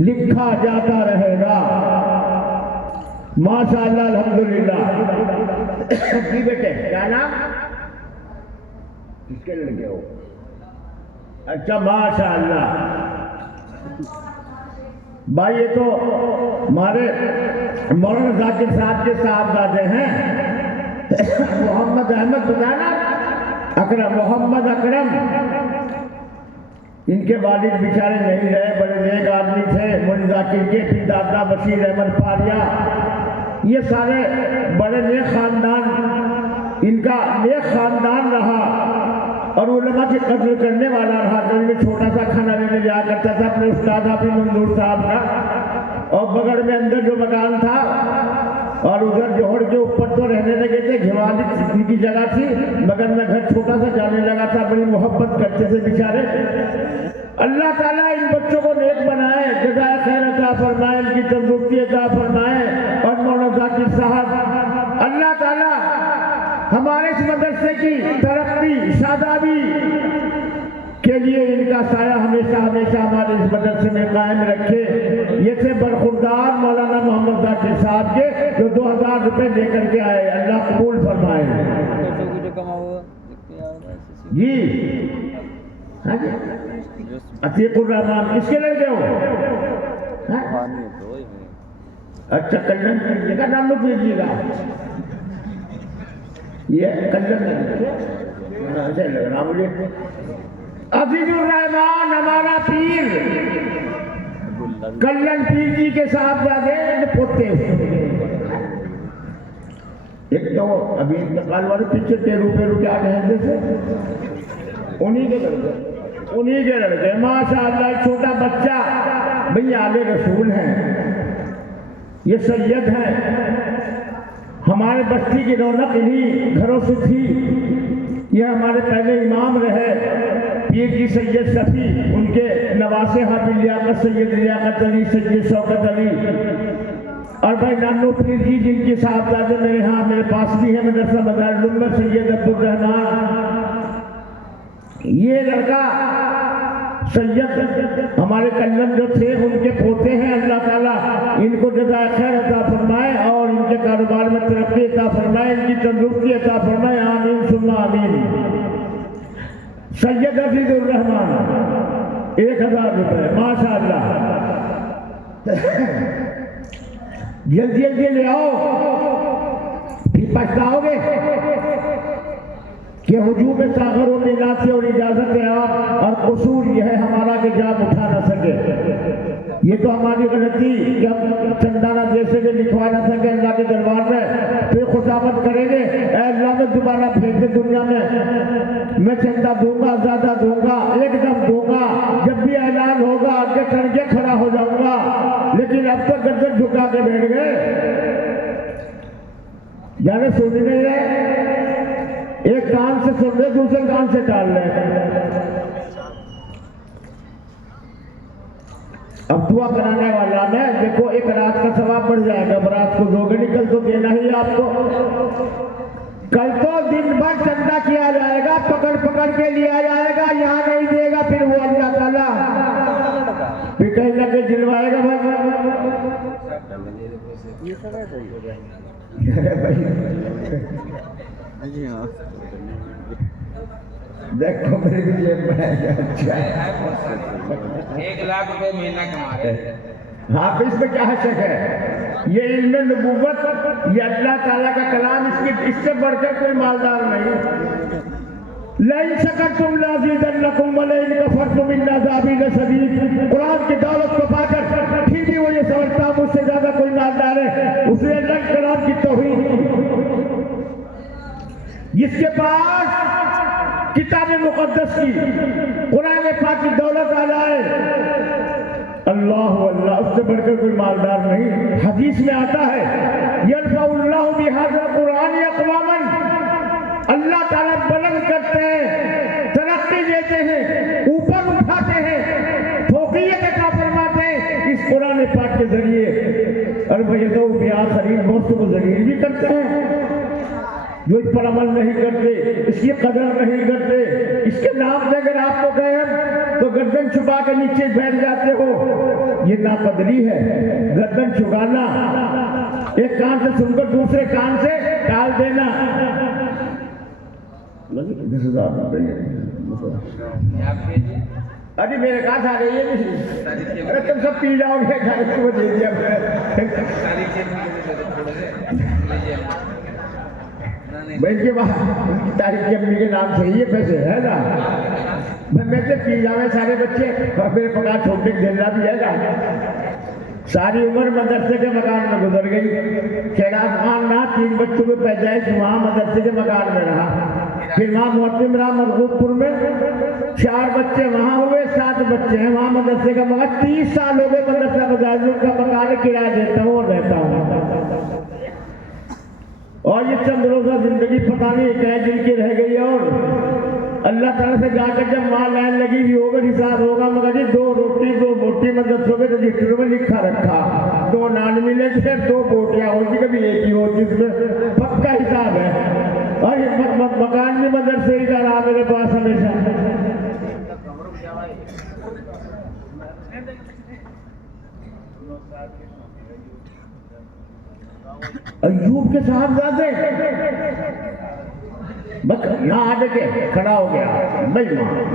लिखा जाता रहेगा। माशाअल्लाह, अल्हम्दुलिल्लाह। जी बेटे, क्या नाम? किसके लड़के हो? अच्छा, माशाअल्लाह। भाई ये तो हमारे मौलाना जाकिर साहब के साहबजादे हैं। मोहम्मद अहमद बताना, अकरम, मोहम्मद अकरम। इनके वालिद बेचारे नहीं रहे, बड़े नेक आदमी थे। मौलाना जाकिर के फिर दादा बशीर अहमद फारिया, ये सारे बड़े नेक खानदान, इनका नेक खानदान रहा और उलमा की कद्र करने वाला रहा। कभी में छोटा सा खाना लेने जाया करता था अपने उस्ताद हाफिज मंजूर साहब का, और बगल में अंदर जो मकान था और उधर जोहर के ऊपर तो रहने लगे थे, घिवाली की जगह थी, बगल में घर छोटा सा जाने लगा था। बड़ी मोहब्बत करते थे बेचारे। अल्लाह ताला इन बच्चों को नेक बनाए, जज़ाए खैर अता फरमाए, इनकी तंदुरुस्ती अता फरमाए। और मौलाना जाकिर साहब, अल्लाह ताला हमारे इस मदरसे की तरक्की शादाबी के लिए इनका साया हमेशा हमेशा हमारे इस मदरसे में कायम रखे। ये थे बरखुरदार मौलाना मोहम्मद जाकिर साहब के, जो 2000 रुपये लेकर के आए। अल्लाह कबूल फरमाए। जी हाँ जी, अतीकुर रहमान किसके लड़के हो? अच्छा, कल्याण कीजिएगा, नाम लोग भेजिएगा। ये कल्याण ऐसे लग रहा मुझे। अजीजुर रहमान हमारा पीर, कल्याण पीर जी के साहबजादे पोते। एक तो अभी इंतकाल वाले पीछे टेरू पेरू क्या कहते थे, उन्हीं के लड़के माशाअल्लाह। एक छोटा बच्चा, भैया आले रसूल हैं, ये सैयद हैं। हमारे बस्ती की रौनक इन्हीं घरों से थी। ये हमारे पहले इमाम रहे पीर की सैयद शफी, उनके नवासे हाफिज लियाकत सैयद लियाकत अली, सैयद शौकत अली, और भाई नानो पीर जी जिनके साहबजादे मेरे यहाँ मेरे पास भी है मदरसा मदारुल में, सैयद अब्दुल रहमान। ये लड़का सैयद हमारे कल्याण जो थे उनके पोते हैं। अल्लाह ताला इनको जज़ाए खैर अता फरमाए और इनके कारोबार में तरक्की अता फरमाए, इनकी तंदुरुस्ती अता फरमाए। आमीन सुन्ना आमीन। सैयद अजीजुर रहमान 1000 रुपये, माशाअल्लाह। जल्दी जल्दी ले आओ, फिर पछताओगे कि हुजूम सागरों में नाते और इजाजत है आप, और कसूर यह है हमारा कि जाम उठा ना सके। ये तो हमारी गलती कि हम चंदाना जैसे भी लिखवा ना सके अल्लाह के दरबार में। फिर खुशामद करेंगे, अल्लाह में दोबारा भेज दे दुनिया में, मैं चंदा दूंगा, ज्यादा दूंगा, एकदम दूंगा। जब भी ऐलान होगा आगे करके खड़ा हो जाऊंगा। लेकिन अब तक गर्दन झुका के बैठ गए, जाने सुन नहीं रहे, एक कान से सुन रहे, दूसरे कान से टाल रहे। अब दुआ कराने वाला मैं, देखो एक रात का सवाब बढ़ जाएगा। बरात को दोगे निकल तो देना ही आपको। कल तो दिन भर चंदा किया जाएगा, पकड़ पकड़ के लिया जाएगा, यहाँ नहीं देगा फिर वो अल्लाह ताला फिर कहीं लगे दिलवाएगा। देखो मेरे भी जेब में अच्छा 1 लाख रुपए महीना कमा रहे हैं। हाँ, तो इसमें क्या शक है? ये इल्म नबूवत, ये अल्लाह ताला का कलाम, इससे बढ़कर कोई मालदार नहीं। लइन शकरतुम लाज़ीदन्नकुम व लइन कफरतुम इन्न अज़ाबी लशदीद। कुरान की दौलत को पाकर फिर भी वो ये समझता मुझसे ज्यादा कोई मालदार है, उसने अल्लाह के कलाम की तौहीद। जिसके पास किताब मुकद्दस की कुरान पाक की दौलत आ जाए, अल्लाह अल्लाह, उससे बढ़कर कोई मालदार नहीं। हदीस में आता है, यरफ़उल्लाहु बिहाज़ा कुरान अक़वामन, अल्लाह ताला बुलंद करते हैं, तरक्की देते हैं, ऊपर उठाते फिर भी करते हैं। जो इस पर अमल नहीं करते, इसकी कदर नहीं करते, इसके नाम से अगर आपको कहें तो गर्दन छुपा के नीचे बैठ जाते हो, ये नाकदरी है। गर्दन छुपाना, एक कान से सुनकर दूसरे कान से टाल देना। 10,000 अरे मेरे कहा था ये नहीं, अरे तुम सब पी जाओगे, दे दिया भाई के बाद तारीख की अम्मी के नाम से ये पैसे है ना, मैं से पी जावे सारे बच्चे, मेरे पगार छोटे देना भी है ना। सारी उम्र मदरसे के मकान में गुजर गई। खैरात खान ना 3 बच्चों में पैदाइश वहाँ मदरसे के मकान में रहा। फिर वहाँ मोहतिम रहा मरगूबपुर में, 4 बच्चे वहाँ हुए, 7 बच्चे हैं वहाँ मदरसे का मकान। 30 साल हो गए मदरसा मजाजुल का मकान किराया देता हूँ और रहता हूँ। और ये चंद रोजा जिंदगी पता नहीं क्या जिनकी रह गई। और अल्लाह ताला से जाकर जब वहाँ लाइन लगी हुई होगा, हिसाब होगा, मगर जी 2 रोटी 2 बोटी मदरसों के रजिस्टर में लिखा रखा, 2 नान मिले थे, 2 बोटियाँ होती, कभी एक ही होती, इसमें पक्का हिसाब है। और ये मकान भी मदरसे ही का रहा मेरे पास हमेशा। अय्यूब के साहबजादे बस यहाँ आगे के खड़ा हो गया भाई,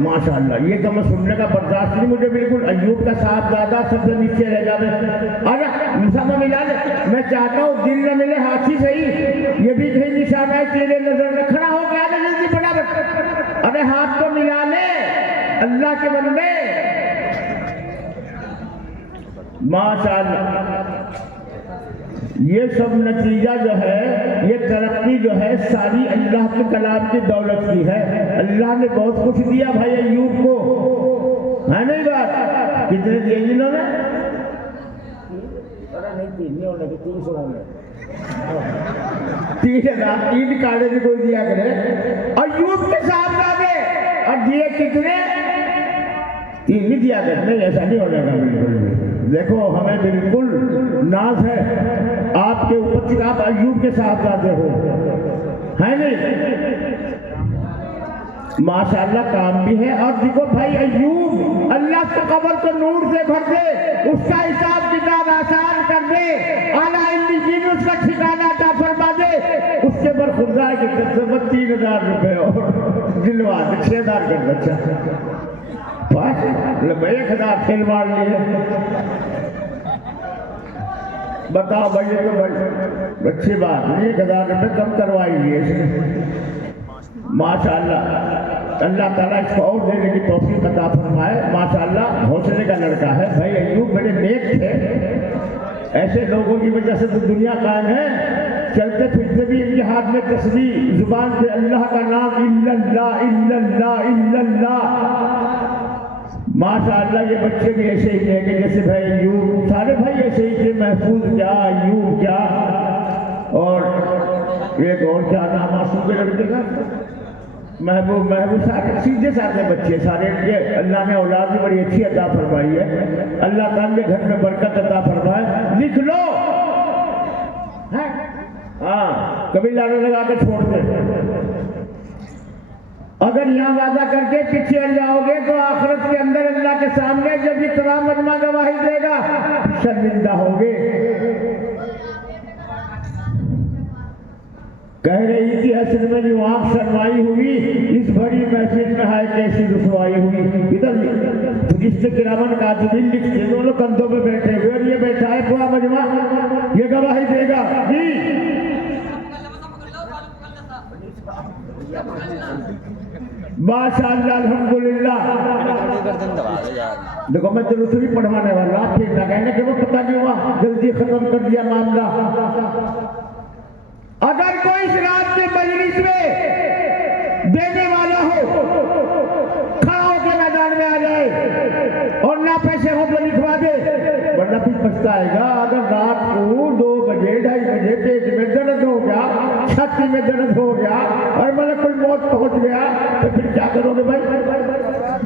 माशाअल्लाह, ये तो मैं सुनने का बर्दाश्त नहीं मुझे बिल्कुल। अय्यूब का साहबजादा सबसे नीचे रह जावे। अरे निशाना मिला ले, मैं चाहता हूँ दिल न मिले हाथी सही, ये भी कहीं निशाना है तेरे नजर में। खड़ा हो गया ना जल्दी फटाफट, अरे हाथ तो मिला ले अल्लाह के बंदे, माशाअल्लाह। ये सब नतीजा जो है, ये तरक्की जो है, सारी अल्लाह के कलाम की दौलत की है। अल्लाह ने बहुत कुछ दिया भाई अय्यूब को, है नहीं बात? कितने दिए जिन्होंने? अरे नहीं 3,000 3 काले भी कोई दिया करे। अय्यूब के साहबजादे और दिए कितने? 3 भी दिया करे। नहीं, ऐसा नहीं होने का बिल्कुल भी। देखो हमें बिल्कुल नाज है आपके ऊपर कि आप अय्यूब के साहबजादे हो, है नहीं? माशाअल्लाह काम भी है। और देखो भाई अय्यूब, अल्लाह के कब्र को नूर से भर दे, उसका हिसाब किताब आसान कर दे, आला इल्लीयीन उसका ठिकाना अता फरमा दे, उसके ऊपर खुदा की कसम 3,000 रुपए और दिलवा दे, 6,000 कर बच्चा 1,000 खेल मार लिए। बताओ भाई, ये तो भाई अच्छी बात नहीं, 1,000 रुपये कम करवाइए माशाअल्लाह। अल्लाह ताला इसको और देने की तौफीक अता फरमाए। माशाअल्लाह हौसले का लड़का है भाई अय्यूब, बड़े नेक थे। ऐसे लोगों की वजह से तो दुनिया कायम है। चलते फिरते भी इनके हाथ में तस्बीह, जुबान पे अल्लाह का नाम, इल्लल्लाह इल्लल्लाह इल्लल्लाह। माशाअल्लाह ये बच्चे भी ऐसे ही थे कि जैसे भाई अय्यूब, सारे भाई ऐसे ही थे। महफूज क्या, अय्यूब क्या, और एक और क्या नाम मासूम के लड़के का, महबूब सारे सीधे साधे बच्चे सारे। ये अल्लाह ने औलाद भी बड़ी अच्छी अता फरमाई है। अल्लाह ताला के घर में बरकत अता फरमाए। लिख लो, हाँ कभी लाने लगा के छोड़ दे। अगर यहाँ वादा करके पीछे हट जाओगे तो आखिरत के अंदर अल्लाह के सामने जब ये तमाम मजमा गवाही देगा शर्मिंदा होगे। कह रही थी हसन में जो आँख शर्माई हुई, इस भरी महफिल में हाय कैसी रुसवाई हुई। इधर फरिश्ते किरामन कातिबीन लिखते, दोनों कंधों पे बैठे हुए, और ये बैठा है पूरा मजमा, ये गवाही देगा जी। माशाअल्लाह अल्हम्दुलिल्लाह। देखो मैं तो भी पढ़वाने वाला, फिर ना कहने कि वो पता नहीं हुआ, जल्दी खत्म कर दिया मामला। अगर कोई इस रात के मजलिस में देने वाला हो, खड़ा होकर मैदान में आ जाए और ना पैसे हो तो लिखवा दे, वरना फिर पछताएगा। अगर रात को 2 बजे 2:30 बजे पेट में दर्द हो गया, छाती में दर्द हो गया और मतलब कोई मौत पहुंच गया तो फिर क्या करोगे भाई?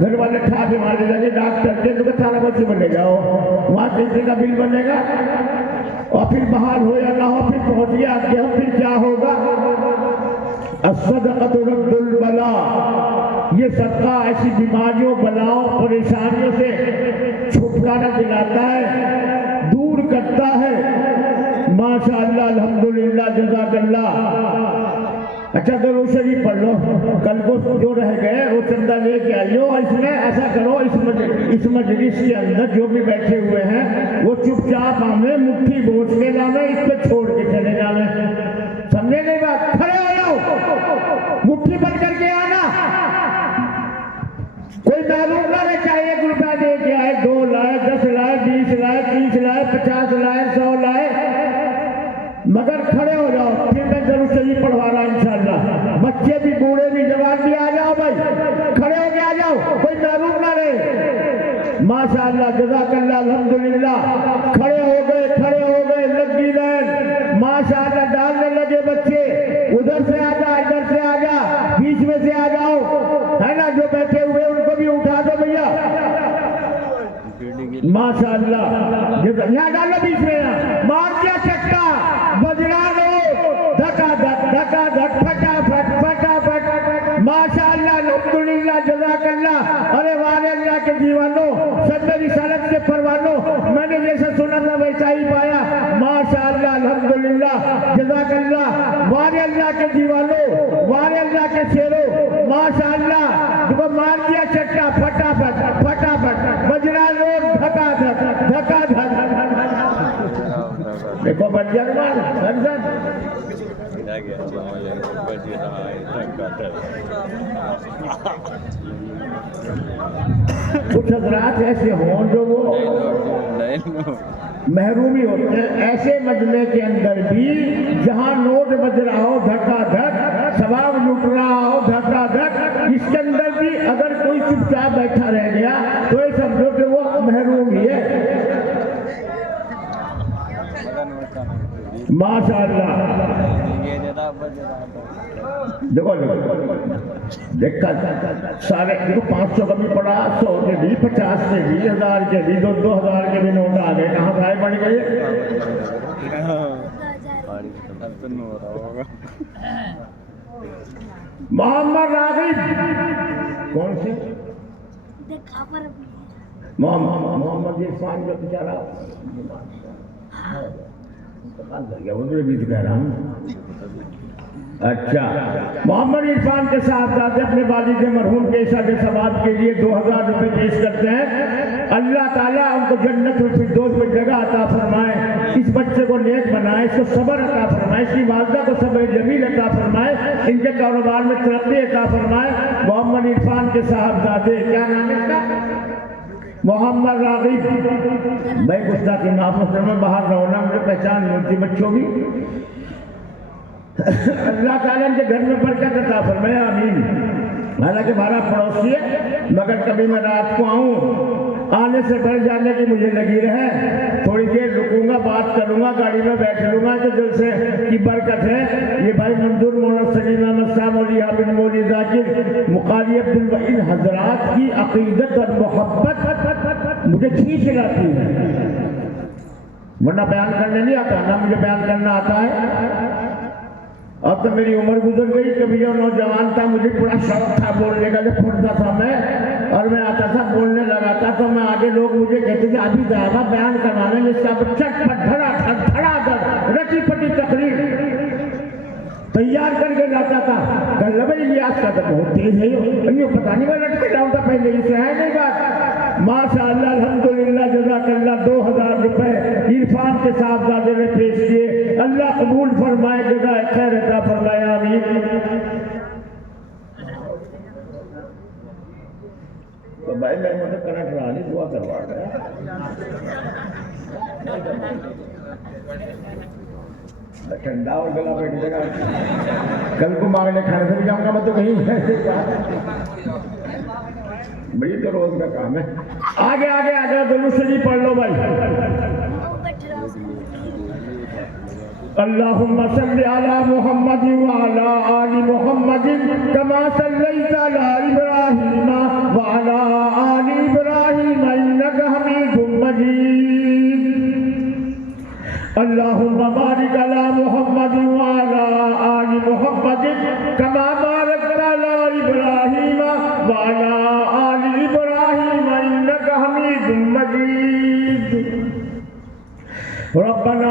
घर वाले ठाके मारे जाएंगे डॉक्टर के, तो सारा बच्चे बने जाओ, वहाँ पैसे का बिल बनेगा। और फिर बहाल हो या ना हो, फिर पहुंच गया आगे हम अस्सदक़तु रद्दुल बला, ये सदका ऐसी बीमारियों, बलाओं, परेशानियों से छुटकारा दिलाता है, दूर करता है। माशाअल्लाह, अल्हम्दुलिल्लाह, जज़ाकल्लाह। अच्छा दरूद शरीफ पढ़ लो, कल को जो रह गए वो चंदा लेके आइयो। इसमें ऐसा करो, इस मजलिस के अंदर जो भी बैठे हुए हैं वो चुपचाप हमें मुट्ठी बोझ के लावे, इस पे छोड़ के चले जावे। समझे नहीं बात? खड़े हो जाओ, मुट्ठी बंद करके आना। कोई मालूम ना रहे, चाहे 1 रुपया दे के आए, 2 लाए, 10 लाए, 20 लाए, 30 लाए, 50 लाए, 100 लाए, मगर खड़े हो जाओ। फिर मैं जरूर शरीफ पढ़वा रहा इंशाअल्लाह। बच्चे भी, बूढ़े भी, जवान भी आ जाओ भाई, खड़े हो के आ जाओ, कोई मालूम ना रहे। माशाअल्लाह, जज़ाकल्लाह, अल्हम्दुलिल्लाह। खड़े हो गए, लगी लाइन। माशाअल्लाह, डालने लगे बच्चे। उधर से आ जा, इधर से आ जा, बीच में से आ जाओ, है ना। जो बैठे हुए उनको भी उठा दो भैया। माशाअल्लाह, यहाँ डालो बीच में, मार दिया चक्का, बजरा लो, धका धक, फटाफट। माशाअल्लाह, अल्हम्दुलिल्लाह, जज़ाकल्लाह। अरे वारे अल्लाह के दीवानों, सब मेरी सड़क के परवानों, मैंने जैसा सुना था वैसा ही पाया। माशाअल्लाह, अल्हम्दुलिल्लाह, जज़ाकल्लाह। वारे अल्लाह के दीवानों, वारे अल्लाह के शेरों, माशाअल्लाह। देखो मार दिया चक्का, फटाफट, बजरा लो, धका धक। देखो बजरमान कुछ हज़रात ऐसे हों जो वो महरूमी होते हैं। ऐसे मजमे के अंदर भी जहाँ नोट बज रहा हो धका धक, सवाब लुट रहा हो धका धक, इसके अंदर भी अगर कोई चुपचाप बैठा रह गया तो ये समझो कि वो महरूम ही है। माशाअल्लाह, देखो देखा सारे, देखो 500 का भी पड़ा, 100 के भी, 50 के भी, 1000 के भी, 2-2000 के भी नोट आ गए। कहाँ से बढ़ गए? मोहम्मद रागिब, कौन से? मोहम्मद इरफान जो बेचारा उधर भी कह रहा हूँ। अच्छा, मोहम्मद इरफान के साहबजादे अपने वालिद मरहूम के इशारे सवाब के लिए 2000 रुपये पेश करते हैं। अल्लाह ताला उनको जन्नतुल फिरदौस में जगह अता फरमाए, इस बच्चे को नेक बनाए, इसको सब्र अता फरमाए, इसकी वालिदा को सब्र जमील अता फरमाए, इनके कारोबार में तरक्की अता फरमाए। मोहम्मद इरफान के साहबजादे, क्या नाम है इसका? मोहम्मद रागिब। भाई गुस्ताखी माफ में बाहर रहो ना, मुझे पहचान मिलती बच्चों की। अल्लाह ताला के घर में बरकत अता फरमाए, आमीन। हालांकि हमारा पड़ोसी है, मगर कभी मैं रात को आऊँ, आने से बढ़ जाने की मुझे लगी रहे, थोड़ी देर रुकूंगा, बात करूंगा, गाड़ी में बैठ लूंगा तो दिल से की बरकत है। ये भाई मंजूर मोहम्मद सलीम अहमद साहब मौली आबिद मौली जाकिर मुकारी अब्दुल वहीद हजरात की अकीदत और मोहब्बत मुझे खींच लाती है, वरना बयान करने नहीं आता ना, मुझे बयान करना आता है। अब तो मेरी उम्र गुजर गई, कभी जो नौजवान था मुझे पूरा शौक था बोलने का, जब पढ़ता था मैं और मैं आता था बोलने लगा था तो मैं आगे, लोग मुझे कहते थे अभी जाएगा बयान करवाने, जिसका चटपट धड़ा रटी पटी तकरीर तैयार करके लाता था। गल्लबे इलियास का तो बहुत तेज है, ये पता नहीं मैं लटके जाऊँ था पहले, इसे है नहीं बात। माशाअल्लाह, अल्हम्दुलिल्लाह, जज़ाकल्लाह। 2000 रुपए इरफान के साहबजादे ने पेश किए। अल्लाह कबूल फरमाए, जज़ाए खैर अता फरमाए, आमीन। तो भाई मैं मुझे कनक रानी दुआ करवा ठंडा और गला बैठ जाएगा। कल को मांगने खाने से भी जाऊंगा मैं तो कहीं, भाई तो रोज का काम है। आगे आगे आ जाओ, दुरूद शरीफ पढ़ लो भाई। अल्लाहुम्मा सल्ली अला मुहम्मद व अला आलि मुहम्मद कमा सल्लैता अला इब्राहीम व अला आलि इब्राहीम इन्नका हमीदुम मजीद। अल्लाहुम्मा बारिक अला मुहम्मद व अला आलि मुहम्मद कमा रब्बाना